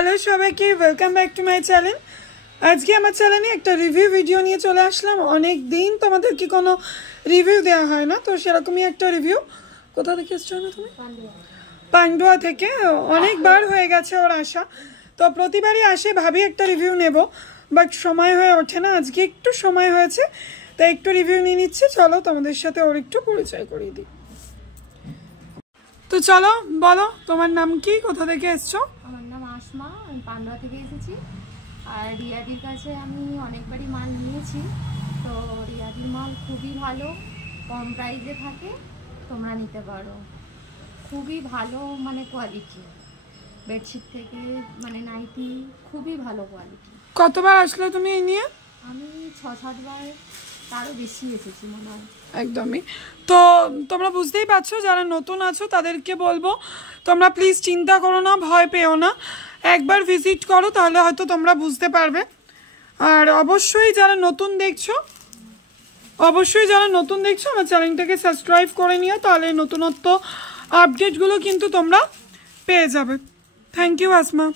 Hello সবাইকে, welcome back to my channel. আজকে আমার চ্যানেলে একটা রিভিউ ভিডিও নিয়ে চলে আসলাম। অনেক দিন তোমাদেরকে কোনো রিভিউ দেওয়া হয় না, তো সেরকমই একটা রিভিউ। কোথা থেকে এসছো না তুমি? পান্ডুয়া থেকে। অনেকবার হয়ে গেছে ওর আসা, তো প্রতিবারই আসে ভাবি একটা রিভিউ নেব, বাট সময় হয়ে ওঠে না। আজকে একটু সময় হয়েছে, তাই একটু রিভিউ নিয়ে নিচ্ছি। চলো তোমাদের সাথে ওর একটু পরিচয় করিয়ে দিই। তো চলো বলো, তোমার নাম কি, কোথা থেকে এসছো? আমার নাম আসমা, আমি পান্ডুয়া থেকে এসেছি। আর রিয়াদির কাছে আমি অনেকবারই মাল নিয়েছি, তো রিয়াদির মাল খুবই ভালো, কম প্রাইসে থাকে, তোমরা নিতে পারো। খুবই ভালো মানে কোয়ালিটি, বেডশিট থেকে মানে নাইটি খুবই ভালো কোয়ালিটি। কতবার আসলে তুমি এই নিয়ে? আমি 6-7 বার, তারও বেশি এসেছি মনে হয়। একদমই। তো তোমরা বুঝতেই পারছো, যারা নতুন আছো তাদেরকে বলবো, তোমরা প্লিজ চিন্তা করো না, ভয় পেও না, একবার ভিজিট করো, তাহলে হয়তো তোমরা বুঝতে পারবে। আর অবশ্যই যারা নতুন দেখছো আমার চ্যানেলটাকে সাবস্ক্রাইব করে নিও, তাহলে নতুনত্ব আপডেটগুলো কিন্তু তোমরা পেয়ে যাবে। Thank you Asma.